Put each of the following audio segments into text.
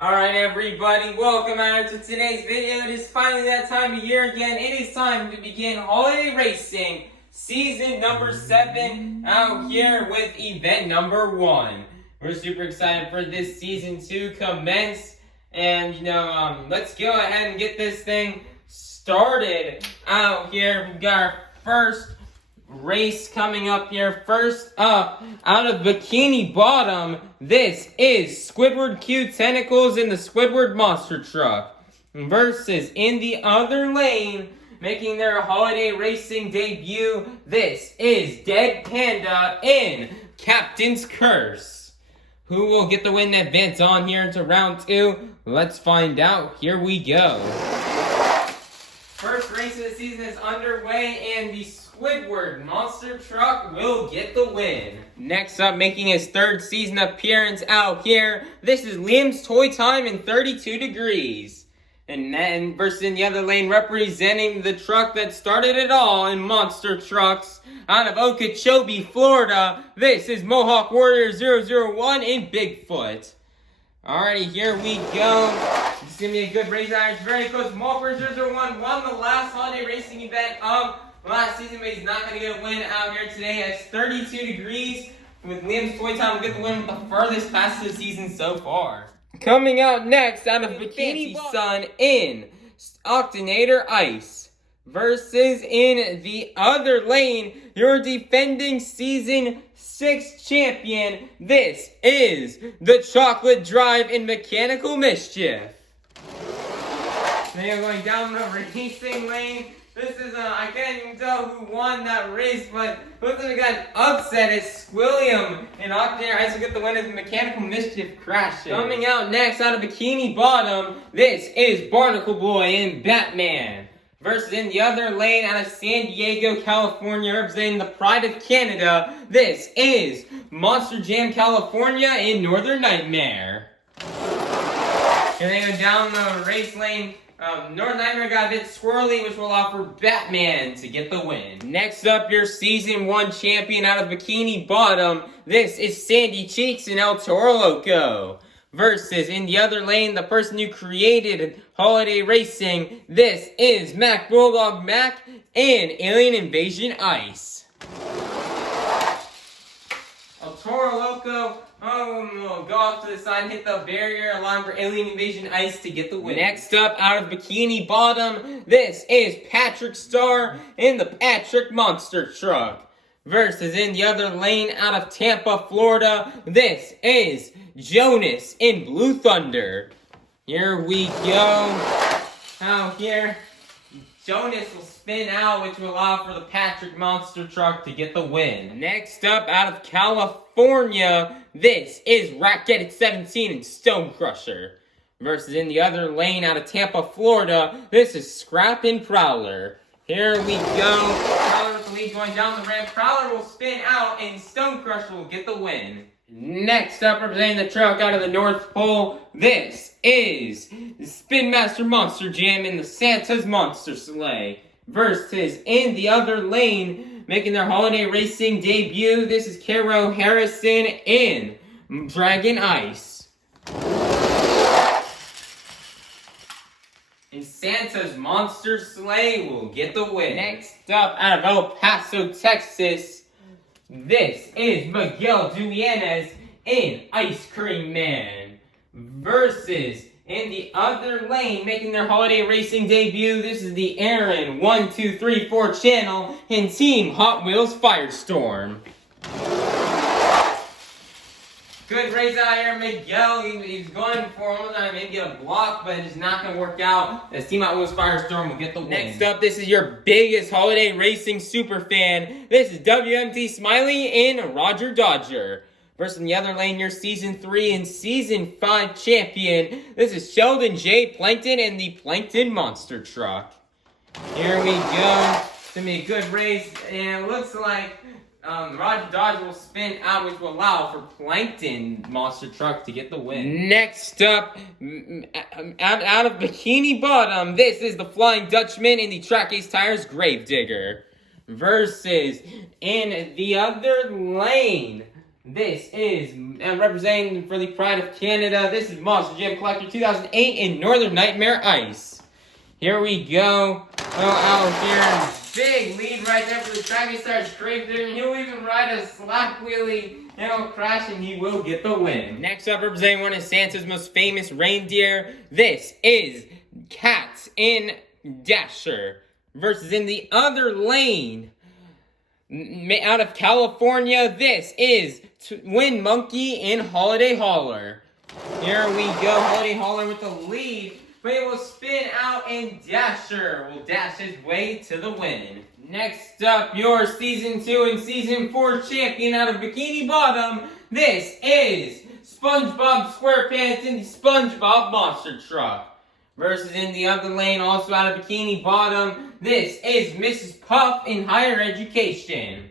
Alright everybody, welcome out to today's video. It is finally that time of year again. It is time to begin holiday racing, season number 7, out here with event number 1. We're super excited for this season to commence. And, let's go ahead and get this thing started out here. We've got our first race coming up here. First up, out of Bikini Bottom, this is Squidward Q Tentacles in the Squidward Monster Truck versus in the other lane, making their holiday racing debut, this is Dead Panda in Captain's Curse. Who will get the win and advance on here into round 2? Let's find out. Here we go. First race of the season is underway, and the Squidward Monster Truck will get the win. Next up, making his 3rd season appearance out here, this is Liam's Toy Time in 32 Degrees. And then versus in the other lane, representing the truck that started it all in monster trucks, out of Okeechobee, Florida, this is Mohawk Warrior 001 in Bigfoot. Alrighty, here we go. This is going to be a good race. It's very close. Mohawk Warrior 001 won the last holiday racing event of last season, but he's not going to get a win out here today. It's 32 Degrees with Liam's Toy Time. We'll get the win with the furthest pass of the season so far. Coming out next, out of Bikini Sun in Octonator Ice versus in the other lane, your defending season 6 champion. This is the Chocolate Drive in Mechanical Mischief. They are going down the racing lane. This is, I can't even tell who won that race, but looks like we got an upset at Squilliam and Octonator Ice will get the win as Mechanical Mischief crashes. Coming out next, out of Bikini Bottom, this is Barnacle Boy in Batman. Versus in the other lane, out of San Diego, California, representing the Pride of Canada, this is Monster Jam California in Northern Nightmare. Here they go down the race lane. Northern Nightmare got a bit swirly, which will allow for Batman to get the win. Next up, your Season 1 champion out of Bikini Bottom. This is Sandy Cheeks and El Toro Loco. Versus in the other lane, the person who created holiday racing. This is Mac Bulldog Mac and Alien Invasion Ice. El Toro Loco will go off to the side and hit the barrier, allowing for Alien Invasion Ice to get the win. Next up, out of Bikini Bottom, this is Patrick Starr in the Patrick Monster Truck. Versus in the other lane, out of Tampa, Florida, this is Jonas in Blue Thunder. Here we go. Out here, Jonas will spin out, which will allow for the Patrick Monster Truck to get the win. Next up, out of California, this is Racket 17 and Stone Crusher. Versus in the other lane, out of Tampa, Florida, this is Scrap and Prowler. Here we go. Prowler with the lead going down the ramp. Prowler will spin out, and Stone Crusher will get the win. Next up, representing the truck out of the North Pole, this is Spin Master Monster Jam in the Santa's Monster Sleigh. Versus in the other lane, making their holiday racing debut, this is Caro Harrison in Dragon Ice. And Santa's Monster Sleigh will get the win. Next up, out of El Paso, Texas, this is Miguel Duenas in Ice Cream Man. Versus in the other lane, making their holiday racing debut, this is the Aaron 1234 channel in Team Hot Wheels Firestorm. Good race out here, Miguel. He's going for one time, maybe get a block, but it's not going to work out. As Team Hot Wheels Firestorm will get the win. Next up, this is your biggest holiday racing super fan. This is WMT Smiley and Roger Dodger. Versus in the other lane, your Season 3 and Season 5 champion. This is Sheldon J. Plankton and the Plankton Monster Truck. Here we go. It's going to be a good race, and it looks like Roger Dodge will spin out, which will allow for Plankton Monster Truck to get the win. Next up, out of Bikini Bottom, this is the Flying Dutchman in the Track Ace Tires Gravedigger. Versus in the other lane, This is representing for the Pride of Canada. This is Monster Jam Collector 2008 in Northern Nightmare Ice. Here we go. Out here. Big lead right there for the track. He starts straight there. He'll even ride a slap wheelie. He'll crash and he will get the win. Next up, representing one of Santa's most famous reindeer. This is Cats in Dasher. Versus in the other lane. Out of California, this is Twin Monkey in Holiday Hauler. Here we go, Holiday Hauler with the lead. But it will spin out and Dasher will dash his way to the win. Next up, your Season 2 and Season 4 champion out of Bikini Bottom. This is SpongeBob SquarePants in the SpongeBob Monster Truck. Versus in the other lane, also out of Bikini Bottom, this is Mrs. Puff in Higher Education.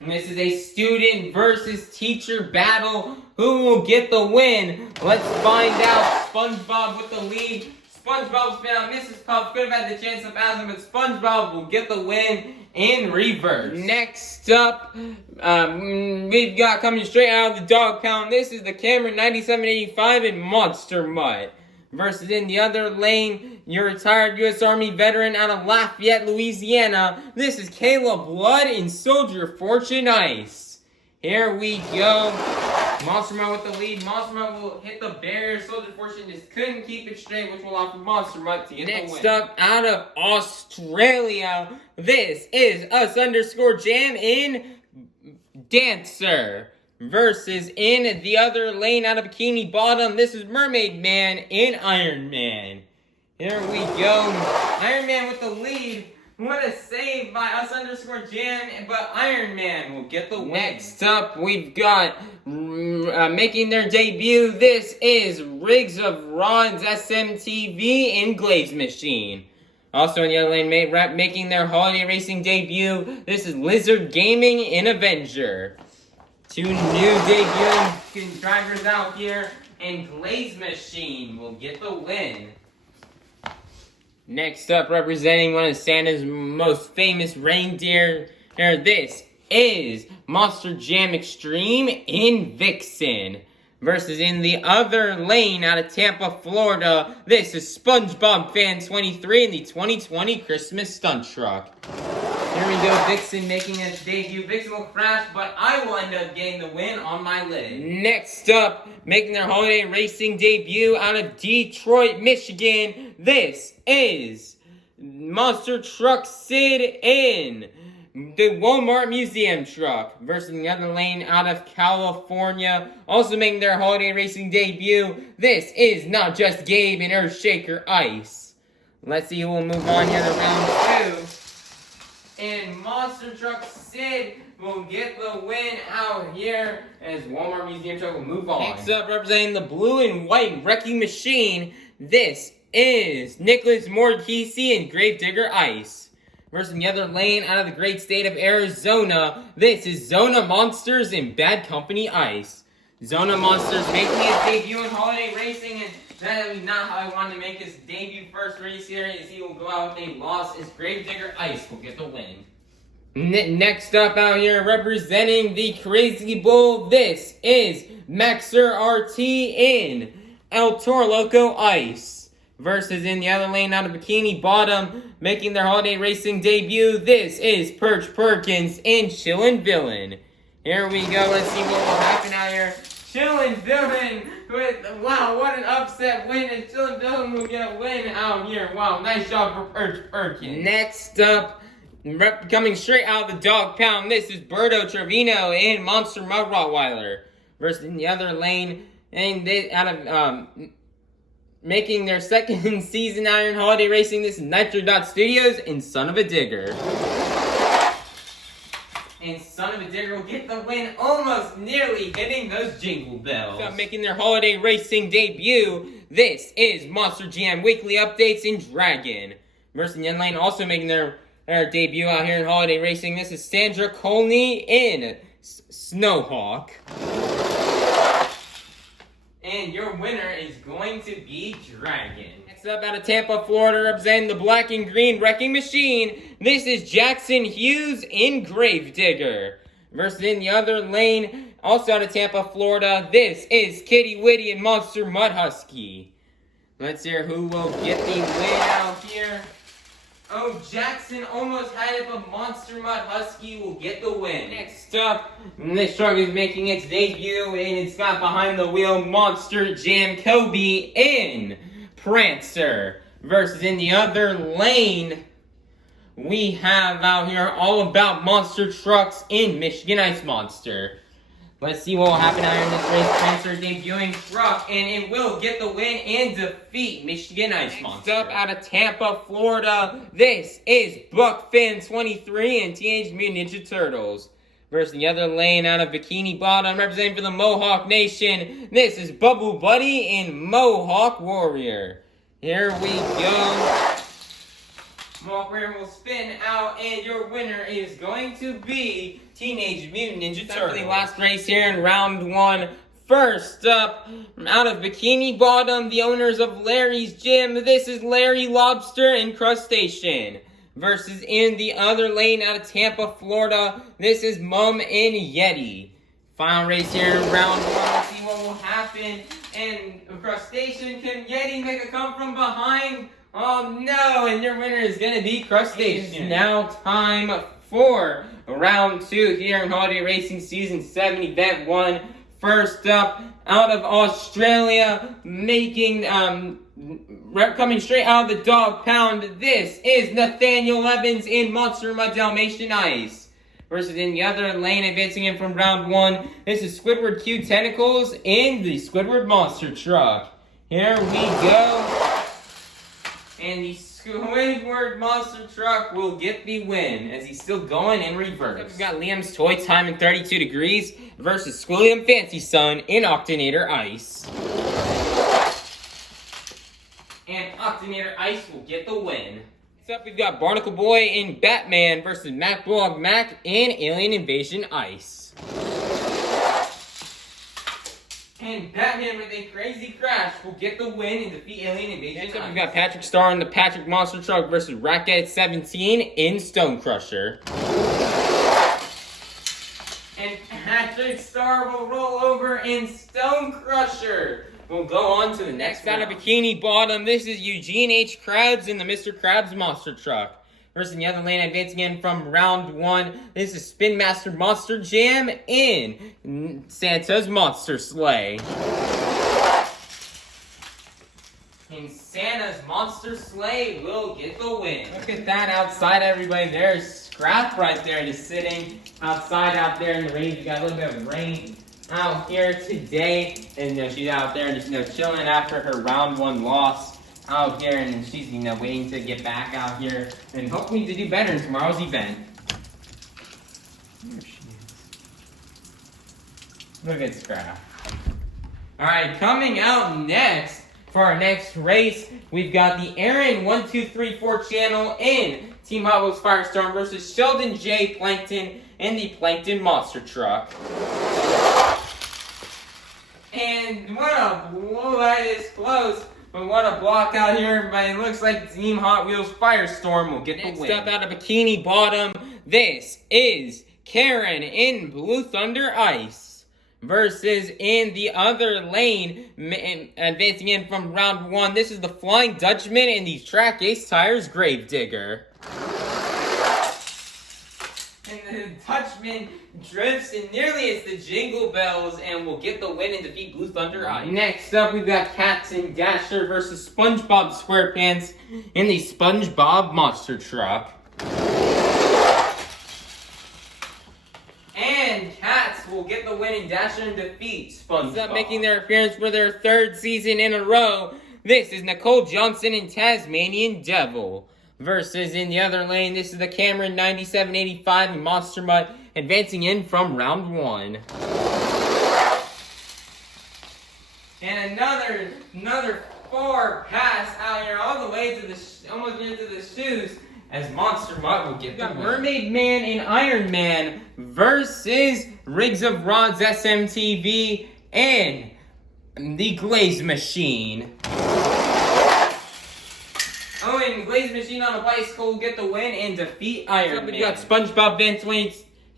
And this is a student versus teacher battle. Who will get the win? Let's find out. SpongeBob with the lead. SpongeBob will spin out Mrs. Puff. Could have had the chance of passing, but SpongeBob will get the win in reverse. Next up, we've got coming straight out of the dog pound. This is the Cameron 9785 in Monster Mutt. Versus in the other lane, your retired U.S. Army veteran out of Lafayette, Louisiana. This is Caleb Blood in Soldier Fortune Ice. Here we go. Monster Mutt with the lead. Monster Mutt will hit the barrier. Soldier Fortune just couldn't keep it straight, which will allow for Monster Mutt to get the win. Next up, out of Australia, this is us_jam in Dancer. Versus in the other lane out of Bikini Bottom, this is Mermaid Man in Iron Man. Here we go. Iron Man with the lead. What a save by us_jam, but Iron Man will get the win. Next up, we've got making their debut. This is Rigs of Rod's SMTV in Glaze Machine. Also in the other lane, making their holiday racing debut. This is Lizard Gaming in Avenger. Two new debuting drivers out here, and Glaze Machine will get the win. Next up, representing one of Santa's most famous reindeer, this is Monster Jam Extreme in Vixen. Versus in the other lane out of Tampa, Florida, this is SpongeBob Fan 23 in the 2020 Christmas Stunt Truck. Here we go, Vixen making its debut. Vixen will crash, but I will end up getting the win on my lid. Next up, making their holiday racing debut out of Detroit, Michigan, this is Monster Truck Sid in the Walmart Museum Truck. Versus the other lane out of California, also making their holiday racing debut, this is Not Just Gabe in Earthshaker Ice. Let's see who will move on here to round 2. And Monster Truck Sid will get the win out here as Walmart Museum Truck will move on. Next up, representing the blue and white Wrecking Machine, this is Nicholas Mordekisi in Gravedigger Ice. Versus the other lane out of the great state of Arizona, this is Zona Monsters in Bad Company Ice. Zona Monsters making his debut in holiday racing, and that is not how I wanted to make his debut first race here, as he will go out with a loss as Gravedigger Ice will get the win. Next up out here, representing the Crazy Bull, this is Maxer RT in El Toro Loco Ice. Versus in the other lane out of Bikini Bottom, making their holiday racing debut, this is Perch Perkins in Chillin' Villain. Here we go, let's see what will happen out here. Chillin' Villain with, wow, what an upset win, and Chillin' Villain will get a win out here. Wow, nice job for Perch Perkins. Next up, coming straight out of the dog pound, this is Berto Trevino in Monster Mud Rottweiler. Versus in the other lane, and they out of making their second season out in holiday racing, this is Nitro Dot Studios and Son of a Digger. And Son of a Digger will get the win, almost nearly hitting those jingle bells. So making their holiday racing debut, this is Monster Jam Weekly Updates in Dragon. Versus the end lane, also making their debut out here in holiday racing, this is Sandra Colney in Snowhawk. And your winner is going to be Dragon. Next up out of Tampa, Florida, representing the black and green Wrecking Machine, this is Jackson Hughes in Gravedigger. Versus in the other lane, Also out of Tampa, Florida, this is Kitty Witty and Monster Mud Husky. Let's hear who will get the win out here. Oh, Jackson almost had it, but Monster Mud Husky will get the win. Next up, this truck is making its debut, and it's got behind the wheel Monster Jam Kobe in Prancer. Versus in the other lane, we have out here All About Monster Trucks in Michigan Ice Monster. Let's see what will happen out here in this race. Prancer debuting truck, and it will get the win and defeat Michigan Ice Monster. Next up out of Tampa, Florida, this is BuckFan23 and Teenage Mutant Ninja Turtles. Versus the other lane out of Bikini Bottom, representing for the Mohawk Nation, this is Bubble Buddy and Mohawk Warrior. Here we go. Mohawk Warrior will spin out, and your winner is going to be Teenage Mutant Ninja Turtles. The last race here in round 1. First up, out of Bikini Bottom, the owners of Larry's Gym, this is Larry Lobster and Crustacean. Versus in the other lane out of Tampa, Florida, this is Mum and Yeti. Final race here in round 1. Let's see what will happen. And Crustacean, can Yeti make a come from behind? Oh no, and your winner is going to be Crustacean. It's now time for round 2 here in Holiday Racing Season 7, Event 1. First up, out of Australia, coming straight out of the dog pound, this is Nathaniel Evans in Monster Mud Dalmatian Ice. Versus in the other lane, advancing in from round 1, this is Squidward Q Tentacles in the Squidward Monster Truck. Here we go. And the Squidward Monster Truck will get the win, as he's still going in reverse. We've got Liam's Toy Time in 32 Degrees versus Squilliam Fancy Sun in Octanator Ice. And Octanator Ice will get the win. Next up, we've got Barnacle Boy in Batman versus Mac Bullock Mac in Alien Invasion Ice. And Batman with a crazy crash will get the win and defeat Alien Invasion. Next up, we've got Patrick Star in the Patrick Monster Truck versus Racket 17 in Stone Crusher. And Patrick Star will roll over in Stone Crusher. We'll go on to the next round. Out of Bikini Bottom, this is Eugene H. Krabs in the Mr. Krabs Monster Truck. Versus in the other lane, advancing in from round 1, this is Spin Master Monster Jam in Santa's Monster Sleigh. And Santa's Monster Sleigh will get the win. Look at that outside, everybody. There's Scrap right there, just sitting outside out there in the rain. You got a little bit of rain out here today, and she's out there just chilling after her round 1 loss out here, and she's waiting to get back out here and hoping to do better in tomorrow's event. There she is. Look at Scrap. All right, coming out next for our next race, we've got the Aaron 1234 channel in Team Hot Wheels Firestorm versus Sheldon J. Plankton in the Plankton Monster Truck. And what a blow, that is close. But what a block out here. But it looks like Team Hot Wheels Firestorm will get the win. Next up out of Bikini Bottom, this is Karen in Blue Thunder Ice. Versus in the other lane, advancing in from round 1, this is the Flying Dutchman in the Track Ace Tires Gravedigger. And the Dutchman drifts and nearly hits the Jingle Bells and will get the win and defeat Blue Thunder Ice. Next up, we've got Cats and Dasher versus SpongeBob SquarePants in the SpongeBob Monster Truck. And Cats will get the win and Dasher and defeat SpongeBob. Making their appearance for their 3rd season in a row, this is Nicole Johnson and Tasmanian Devil. Versus in the other lane, this is the Cameron 9785 and Monster Mutt advancing in from round 1. And another 4 pass out here all the way to the almost into the shoes as Monster Mutt will get the win. Mermaid Man and Iron Man versus Rigs of Rods SMTV and the Glaze Machine. Oh, and Glaze Machine on a bicycle will get the win and defeat Iron Man. We've got SpongeBob Van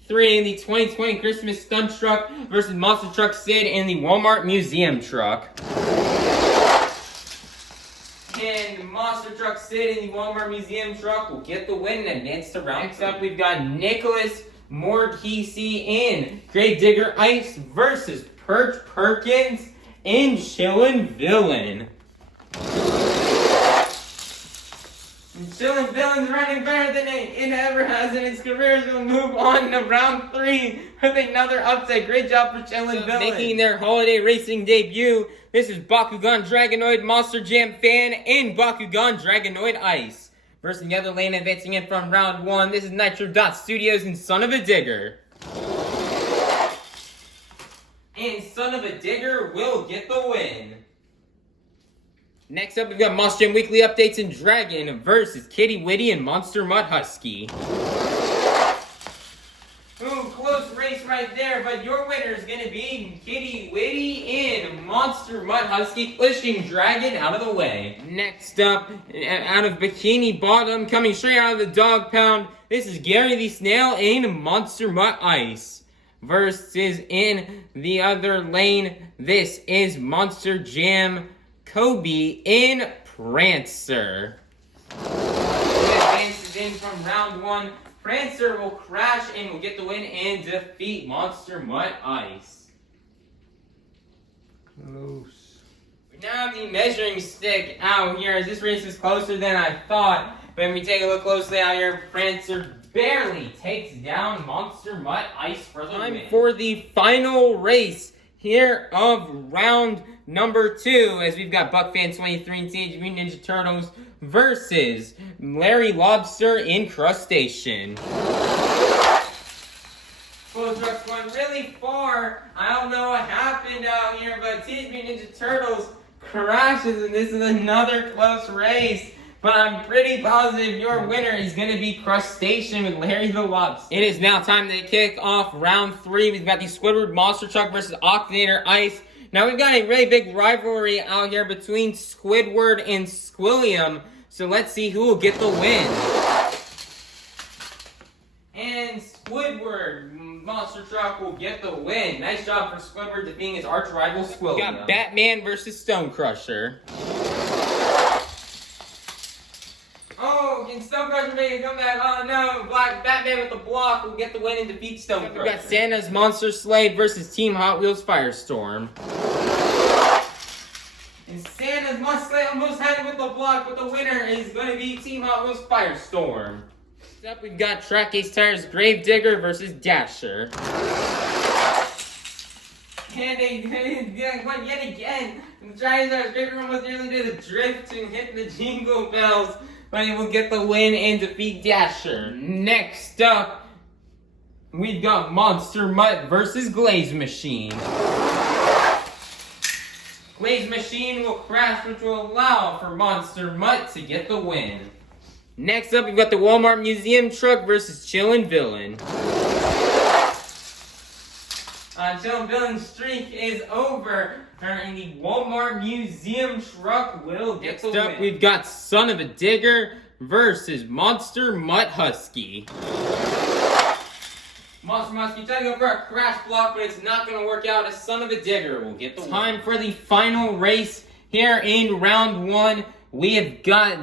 3 in the 2020 Christmas Stunt Truck versus Monster Truck Sid in the Walmart Museum Truck. And Monster Truck Sid in the Walmart Museum Truck will get the win and advance to round. Next up, we've got Nicholas Morkisi in Gravedigger Ice versus Perch Perkins in Chillin' Villain. Chillin' Villain's running better than it ever has in its career. We'll move on to round 3 with another upset. Great job for Chillin' Villain. Making their holiday racing debut, this is Bakugan Dragonoid Monster Jam Fan in Bakugan Dragonoid Ice. Versus the other lane advancing in from round 1, this is Nitro Dot Studios and Son of a Digger. And Son of a Digger will get the win. Next up, we've got Monster Jam Weekly Updates and Dragon versus Kitty Witty and Monster Mutt Husky. Ooh, close race right there, but your winner is going to be Kitty Witty and Monster Mutt Husky, pushing Dragon out of the way. Next up, out of Bikini Bottom, coming straight out of the dog pound, this is Gary the Snail in Monster Mutt Ice. Versus in the other lane, this is Monster Jam Kobe in Prancer. Who advances in from round 1. Prancer will crash and will get the win and defeat Monster Mutt Ice. Close. We now have the measuring stick out here as this race is closer than I thought. When we take a look closely out here, Prancer barely takes down Monster Mutt Ice for the win. Time for the final race here of round number 2, as we've got BuckFan23 and Teenage Mutant Ninja Turtles versus Larry Lobster in Crustacean. Both trucks going really far. I don't know what happened out here, but Teenage Mutant Ninja Turtles crashes, and this is another close race. But I'm pretty positive your winner is going to be Crustacean with Larry the Lobster. It is now time to kick off round 3. We've got the Squidward Monster Truck versus Octanator Ice. Now we've got a really big rivalry out here between Squidward and Squilliam. So let's see who will get the win. And Squidward Monster Truck will get the win. Nice job for Squidward defeating his arch rival Squilliam. We got Batman versus Stone Crusher. Oh, can Stone Crusher make a comeback? Oh no, Black Batman with the block will get the win and defeat Stone Crusher. We got Santa's Monster Slave versus Team Hot Wheels Firestorm. And Santa's Monster Slave almost had it with the block, but the winner is going to be Team Hot Wheels Firestorm. Next up, we've got Track Ace Tires Gravedigger versus Dasher. And they went yet again. And the Track Ace Tires Gravedigger almost nearly did a drift and hit the Jingle Bells, but he will get the win and defeat Dasher. Next up, we've got Monster Mutt versus Glaze Machine. Glaze Machine will crash, which will allow for Monster Mutt to get the win. Next up, we've got the Walmart Museum Truck versus Chillin' Villain. Chillin' Villain's streak is over. And the Walmart Museum Truck will get the win. Next up, we've got Son of a Digger versus Monster Mutt Husky. Monster Mutt Husky trying to go for a crash block, but it's not going to work out as Son of a Digger will get the win. Time for the final race here in round 1. We have got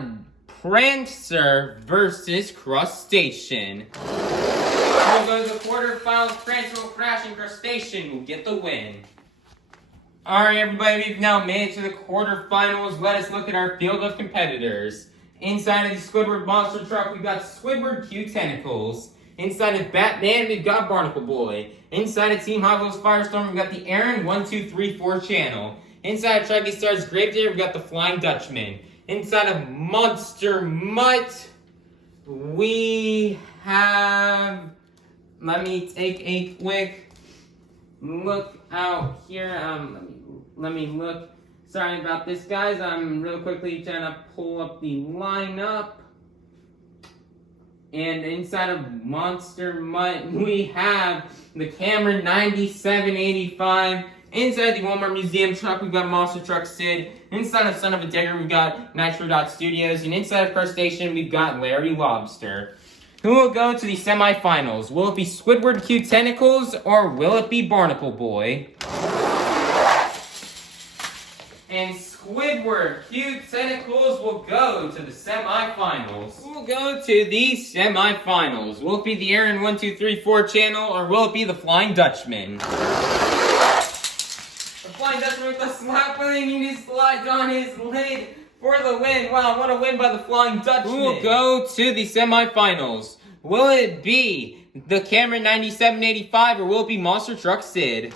Prancer versus Crustacean. We'll go to the quarterfinals. Prancer will crash and Crustacean will get the win. Alright everybody, we've now made it to the quarterfinals. Let us look at our field of competitors. Inside of the Squidward Monster Truck, we've got Squidward Q Tentacles. Inside of Batman, we've got Barnacle Boy. Inside of Team Hot Wheels Firestorm, we've got the Aaron 1234 channel. Inside of Tracky Stars Gravedigger, we've got the Flying Dutchman. Inside of Monster Mutt, we have... Let me take a quick look out here. Let me look. Sorry about this, guys. I'm real quickly trying to pull up the lineup. And inside of Monster Mutt, we have the Cameron 9785. Inside the Walmart Museum Truck, we've got Monster Truck Sid. Inside of Son of a Digger, we've got Nitro Dot Studios. And inside of Crustacean, we've got Larry Lobster. Who will go to the semifinals? Will it be Squidward Cute Tentacles or will it be Barnacle Boy? And Squidward Cute Tentacles will go to the semifinals. Who will go to the semifinals? Will it be the Aaron1234 channel or will it be the Flying Dutchman? The Flying Dutchman with the slap wing, he just slides on his lid for the win. Wow, what a win by the Flying Dutchman. Who will go to the semifinals? Will it be the Cameron 9785 or will it be Monster Truck Sid?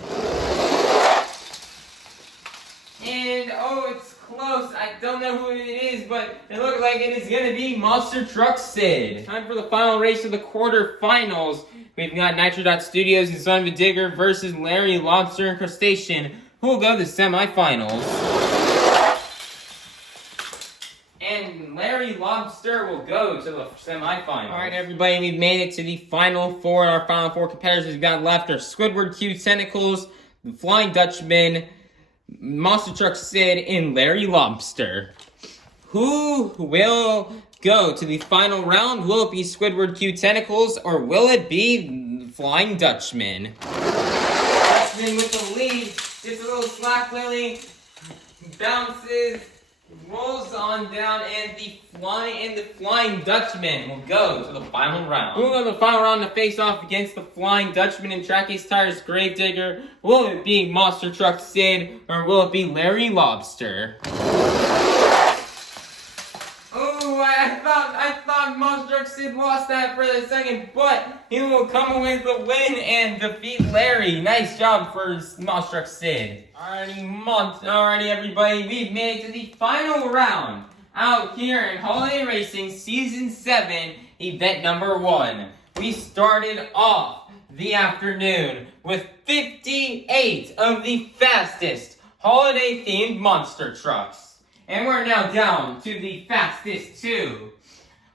And, oh, it's close. I don't know who it is, but it looks like it is going to be Monster Truck Sid. Time for the final race of the quarterfinals. We've got Nitro Studios and Son of a Digger versus Larry Lobster and Crustacean, who will go to the semifinals. And Larry Lobster will go to the semifinals. Alright, everybody, we've made it to the final four. Our final four competitors we've got left are Squidward Cute Tentacles, the Flying Dutchman, Monster Truck Sid, and Larry Lobster. Who will go to the final round? Will it be Squidward Cute Tentacles or will it be Flying Dutchman? Dutchman with the lead, gets a little slap lily, bounces, rolls on down, and the Flying Dutchman will go to the final round. Who will go to the final round to face off against the Flying Dutchman and Track Ace Tires Gravedigger? Will it be Monster Truck Sid or will it be Larry Lobster? Oh, I thought Monster Truck Sid lost that for a second, but he will come away with the win and defeat Larry. Nice job for Monster Truck Sid. Alrighty, everybody, we've made it to the final round out here in Holiday Racing Season 7, Event Number 1. We started off the afternoon with 58 of the fastest holiday-themed monster trucks. And we're now down to the fastest 2.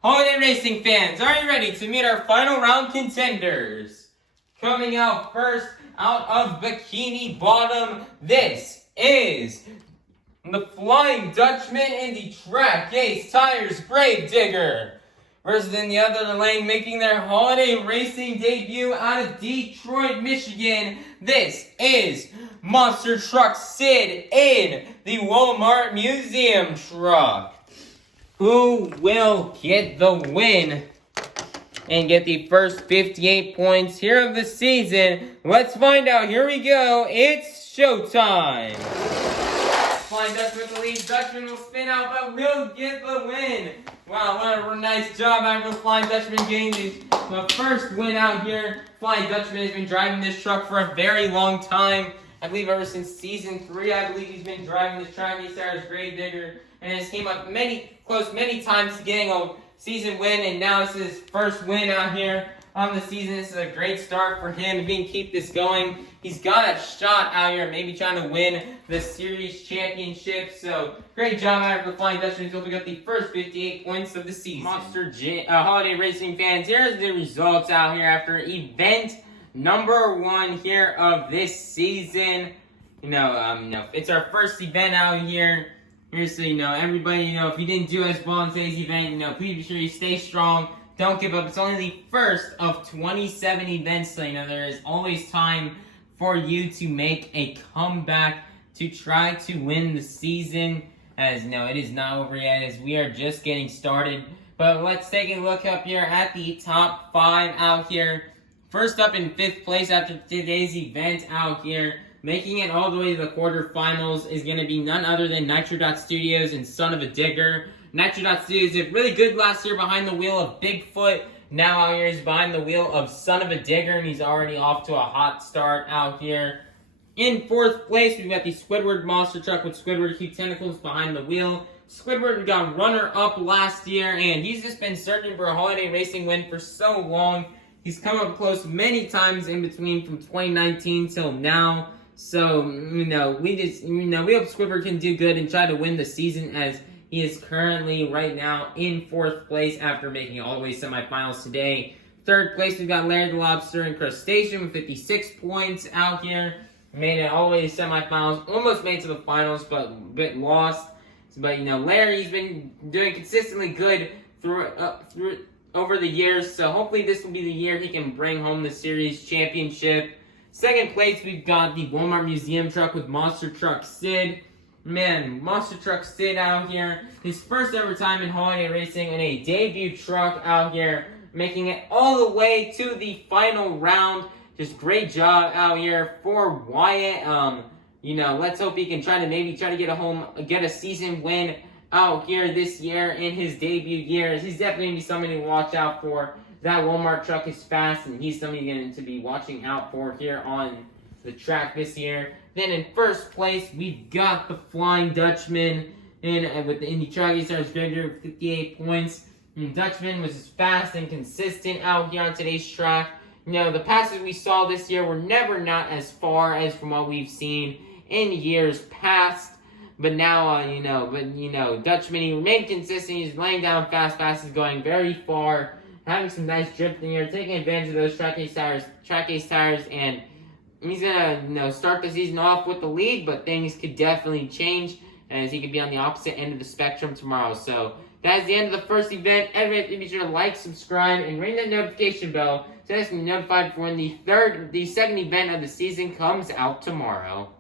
Holiday Racing fans, are you ready to meet our final round contenders? Coming out first, out of Bikini Bottom, this is the Flying Dutchman and the Track Ace Tires Gravedigger. Versus in the other lane, making their holiday racing debut out of Detroit, Michigan, this is Monster Truck Sid in the Walmart Museum truck. Who will get the win and get the first 58 points here of the season? Let's find out. Here we go. It's showtime. Flying Dutchman with the lead. Dutchman will spin out, but will get the win. Wow, what a nice job out of Flying Dutchman getting the first win out here. Flying Dutchman has been driving this truck for a very long time. I believe ever since Season 3, I believe he's been driving this Track Ace Tires Gravedigger. And has came up many times to getting a season win. And now it's his first win out here on the season. This is a great start for him. If he can keep this going, he's got a shot out here, maybe trying to win the series championship. So, great job out of the Flying Dutchman. He'll pick up the first 58 points of the season. Holiday Racing fans, here's the results out here after event number 1 here of this season. It's our first event out here. Here's so everybody, if you didn't do as well in today's event, please be sure you stay strong. Don't give up. It's only the first of 27 events, so there is always time for you to make a comeback to try to win the season. As it is not over yet, as we are just getting started. But let's take a look up here at the top 5 out here. First up in 5th place after today's event out here, making it all the way to the quarterfinals, is going to be none other than Nitro Studios and Son of a Digger. Nitro Studios did really good last year behind the wheel of Bigfoot. Now out here he's behind the wheel of Son of a Digger, and he's already off to a hot start out here. In 4th place, we've got the Squidward Monster Truck with Squidward Cute Tentacles behind the wheel. Squidward got runner-up last year, and he's just been searching for a holiday racing win for so long. He's come up close many times in between from 2019 till now. So, we hope Squidward can do good and try to win the season, as he is currently right now in 4th place after making it all the way to semifinals today. 3rd place, we've got Larry the Lobster and Crustacean with 56 points out here. Made it all the way to semifinals. Almost made it to the finals, but a bit lost. But, Larry's been doing consistently good over the years, so hopefully this will be the year he can bring home the series championship. Second place, we've got the Walmart Museum truck with Monster Truck Sid. Man, Monster Truck Sid out here. His first ever time in holiday racing in a debut truck out here, making it all the way to the final round. Just great job out here for Wyatt. Let's hope he can try to get a season win out here this year in his debut year. He's definitely going to be somebody to watch out for. That Walmart truck is fast, and he's somebody going to be watching out for here on the track this year. Then in first place, we've got the Flying Dutchman with the Indy Truck. He starts Gregory with 58 points. And Dutchman was just fast and consistent out here on today's track. The passes we saw this year were never not as far as from what we've seen in years past. But now, Dutchman, he remained consistent. He's laying down fast passes, going very far, having some nice drifting here, taking advantage of those track ace tires, and he's gonna, start the season off with the lead, but things could definitely change as he could be on the opposite end of the spectrum tomorrow. So that is the end of the first event. Everybody, be sure to like, subscribe, and ring that notification bell so that you can be notified for when the second event of the season comes out tomorrow.